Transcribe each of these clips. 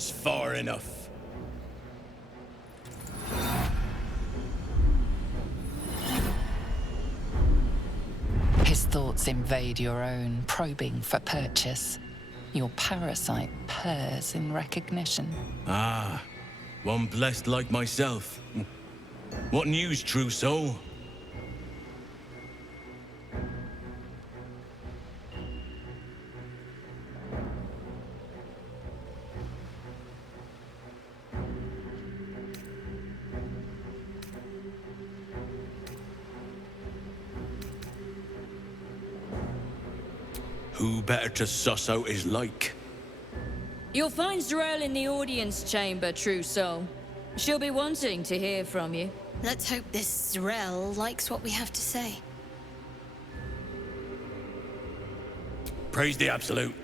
That's far enough. His thoughts invade your own, probing for purchase. Your parasite purrs in recognition. Ah, one blessed like myself. What news, true soul? Who better to suss out his like? You'll find Drell in the audience chamber, true soul. She'll be wanting to hear from you. Let's hope this Drell likes what we have to say. Praise the Absolute.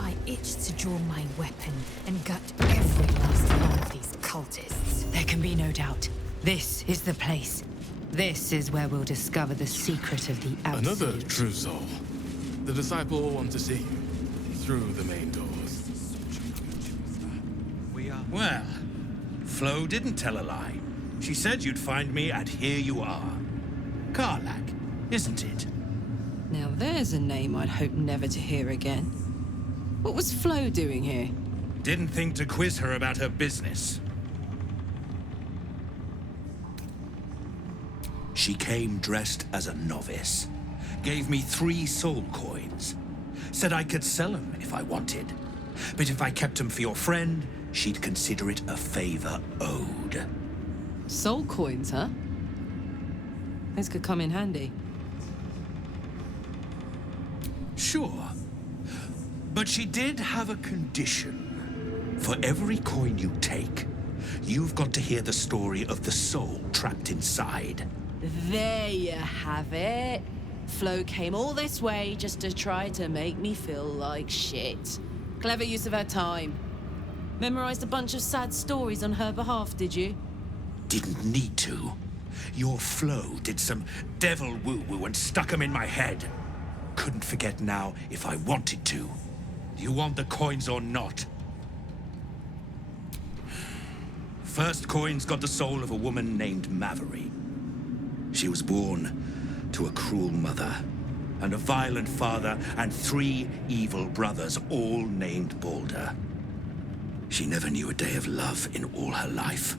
I itched to draw my weapon and gut every last one of these cultists. There can be no doubt. This is the place. This is where we'll discover the secret of the Absolute. Another true soul. The disciple will want to see you through the main doors. Well, Flo didn't tell a lie. She said you'd find me, and here you are. Karlach, isn't it? Now there's a name I'd hope never to hear again. What was Flo doing here? Didn't think to quiz her about her business. She came dressed as a novice. Gave me 3 soul coins. Said I could sell them if I wanted. But if I kept them for your friend, she'd consider it a favor owed. Soul coins, huh? Those could come in handy. Sure. But she did have a condition. For every coin you take, you've got to hear the story of the soul trapped inside. There you have it. Flo came all this way just to try to make me feel like shit. Clever use of her time. Memorized a bunch of sad stories on her behalf, did you? Didn't need to. Your Flo did some devil woo-woo and stuck 'em in my head. Couldn't forget now if I wanted to. Do you want the coins or not? First coin's got the soul of a woman named Maveri. She was born to a cruel mother, and a violent father, and 3 evil brothers, all named Baldur. She never knew a day of love in all her life.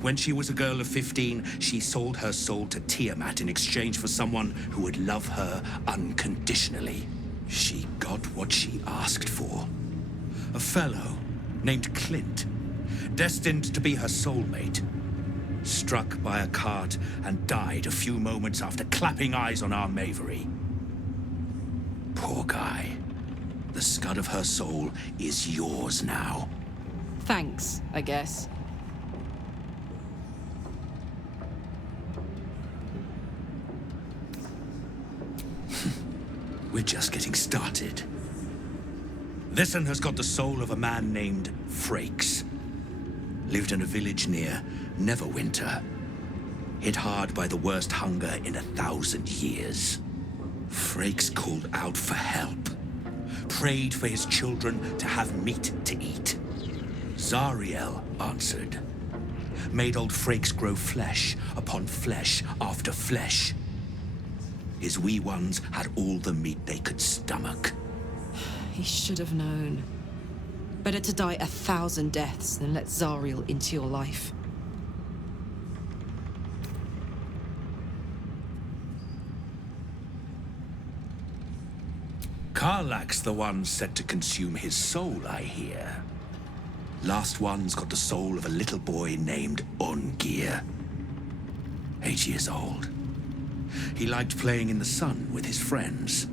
When she was a girl of 15, she sold her soul to Tiamat in exchange for someone who would love her unconditionally. She got what she asked for. A fellow named Clint, destined to be her soulmate. Struck by a cart and died a few moments after clapping eyes on our Maveri. Poor guy. The scud of her soul is yours now. Thanks, I guess. We're just getting started. This one has got the soul of a man named Frakes. Lived in a village near Neverwinter. Hit hard by the worst hunger in 1,000 years. Frakes called out for help. Prayed for his children to have meat to eat. Zariel answered. Made old Frakes grow flesh upon flesh after flesh. His wee ones had all the meat they could stomach. He should have known. Better to die 1,000 deaths than let Zariel into your life. Karlach's the one set to consume his soul, I hear. Last one's got the soul of a little boy named Ungir. 8 years old. He liked playing in the sun with his friends.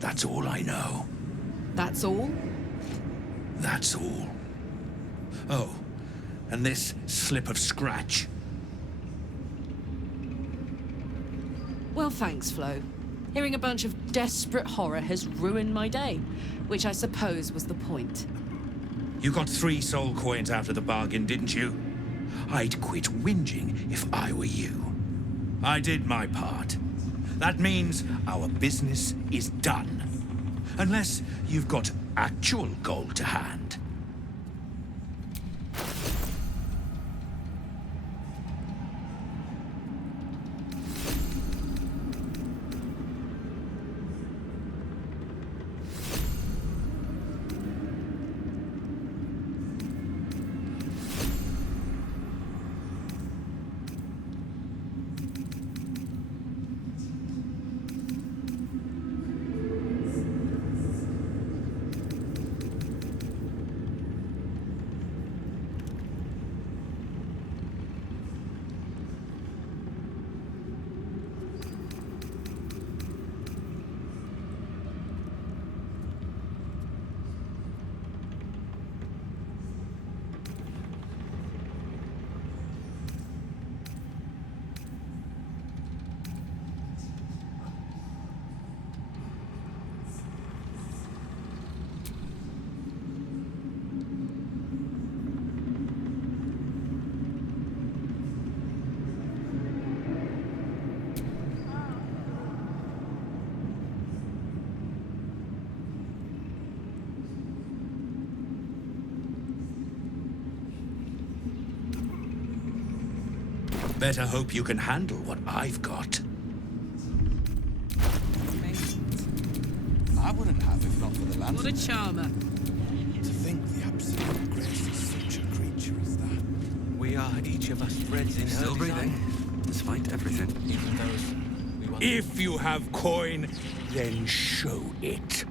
That's all I know. That's all? That's all. Oh, and this slip of scratch. Well, thanks, Flo. Hearing a bunch of desperate horror has ruined my day, which I suppose was the point. You got 3 soul coins out of the bargain, didn't you? I'd quit whinging if I were you. I did my part. That means our business is done. Unless you've got actual gold to hand. Better hope you can handle what I've got. I wouldn't have if not for the lantern. What a charmer. To think the absolute grace is such a creature as that. We are each of us threads in her Still breathing, design. despite everything. Even those we once... If you have coin, then show it.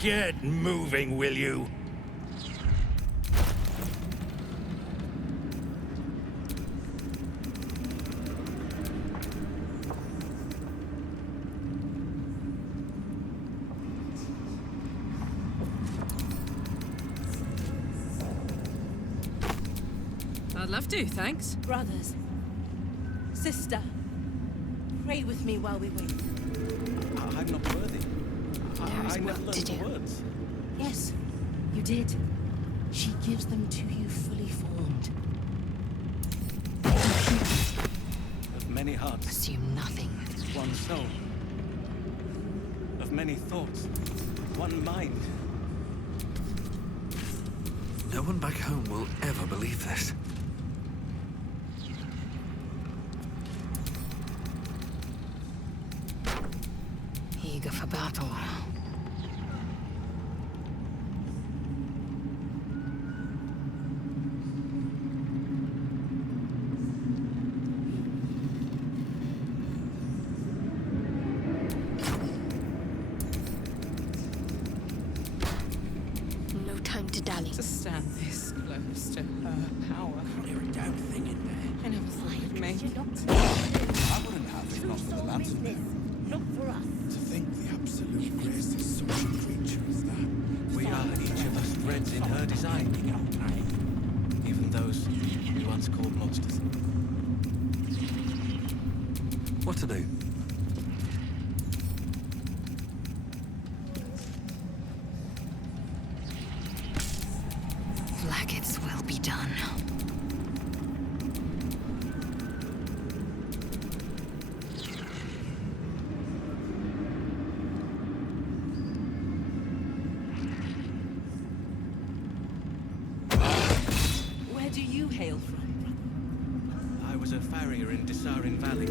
Get moving, will you? I'd love to, thanks. Brothers, sister, pray with me while we wait. I'm not worthy. There is I never work learned to the do. words. Yes, you did. She gives them to you fully formed. Of many hearts, Assume nothing. one soul. Of many thoughts, one mind. No one back home will ever believe this. Eager for battle. No time to dally. To stand this close to her power. Can't hear a damn thing in there. I never thought I'd make it. I wouldn't have if not for the lantern. Not for us. To think the absolute grace is such a creature as that. We are each of us threads in her design. Even those we once called monsters. What to do? Flaggets will be done. Where do you hail from, I was a farrier in Dissarin Valley.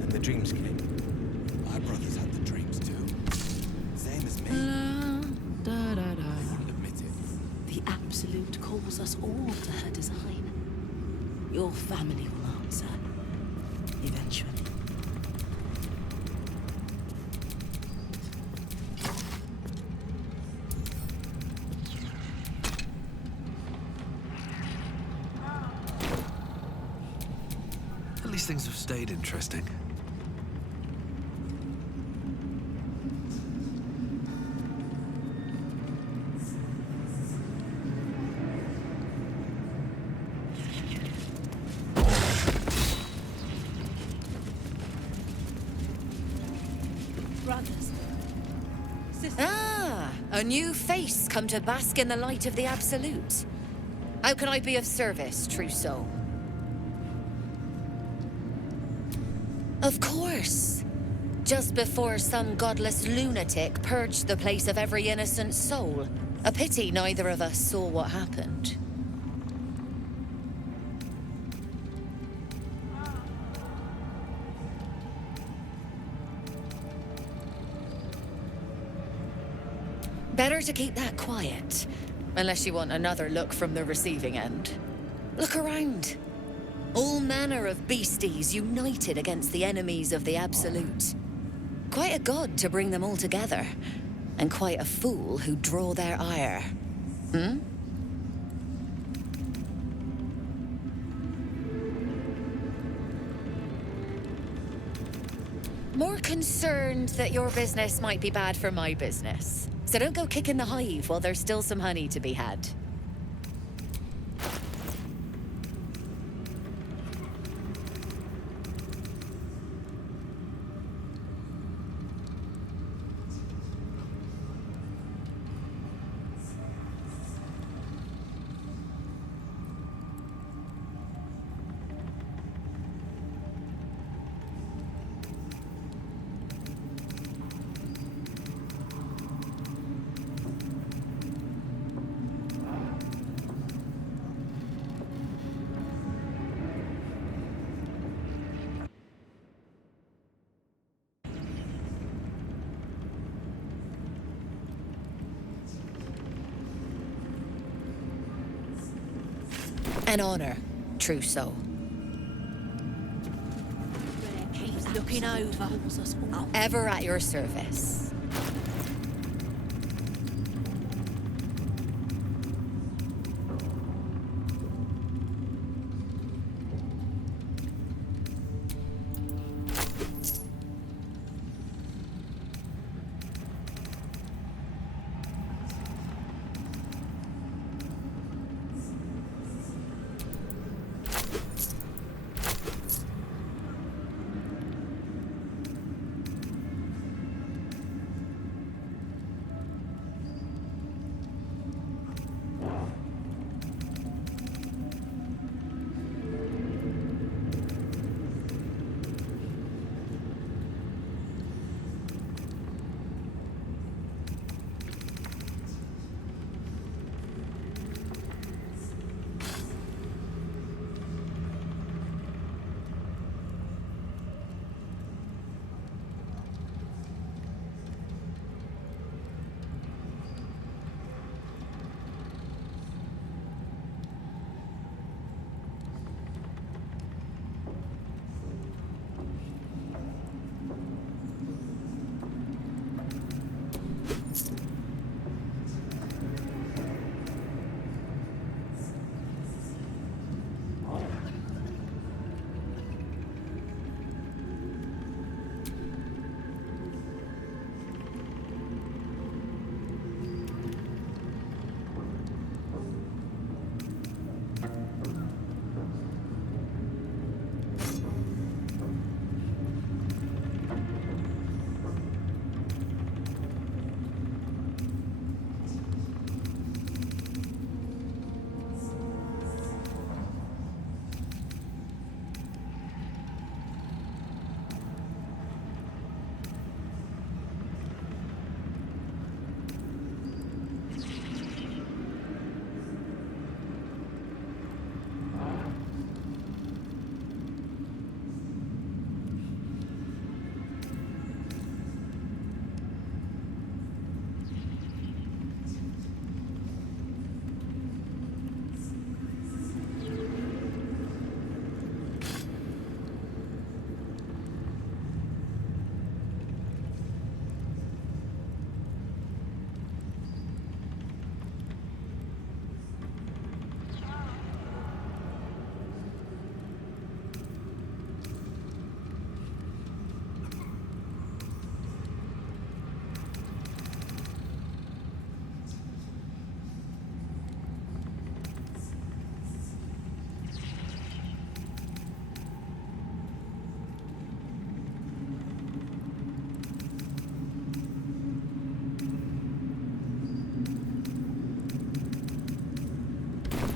And the dreams came. My brothers had the dreams too. Same as me. Wouldn't admit it. The Absolute calls us all to her design. Your family will answer. Eventually. At least things have stayed interesting. Brothers, sisters. Ah, a new face come to bask in the light of the Absolute. How can I be of service, true soul? Of course. Just before some godless lunatic purged the place of every innocent soul. A pity neither of us saw what happened. Better to keep that quiet, unless you want another look from the receiving end. Look around. All manner of beasties united against the enemies of the Absolute. Quite a god to bring them all together, and quite a fool who draw their ire. Hmm? More concerned that your business might be bad for my business. So don't go kicking the hive while there's still some honey to be had. An honor, true soul. Keeps looking over. Ever at your service.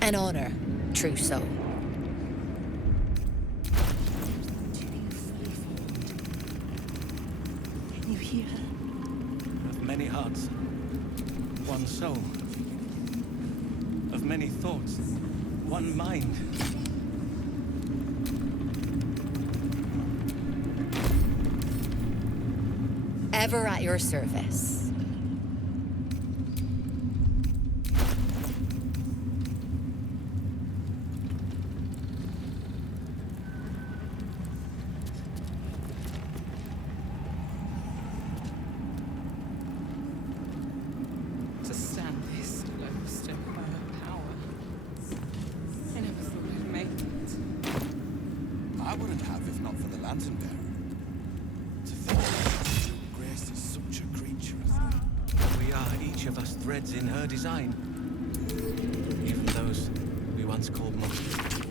An honor, true soul. Can you hear her? Of many hearts, one soul. Of many thoughts, one mind. Ever at your service. To stand this close to her power. I never thought I'd make it. I wouldn't have if not for the lantern bearer. To think that Grace is such a creature as that. We are each of us threads in her design. Even those we once called monsters.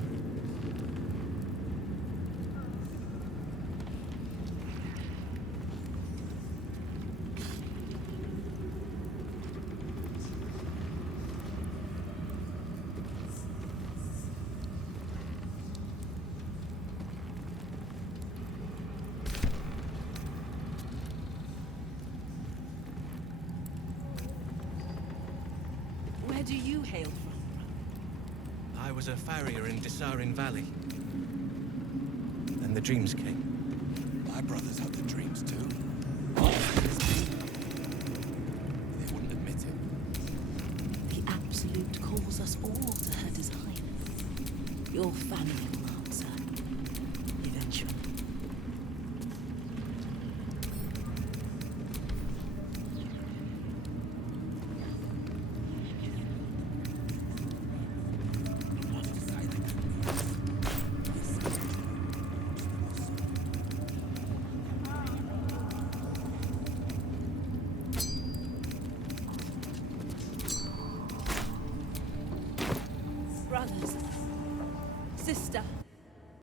Where do you hail from? I was a farrier in D.I.C.E Valley. Then the dreams came. My brothers had the dreams too. They wouldn't admit it. The Absolute calls us all to her design. Your family will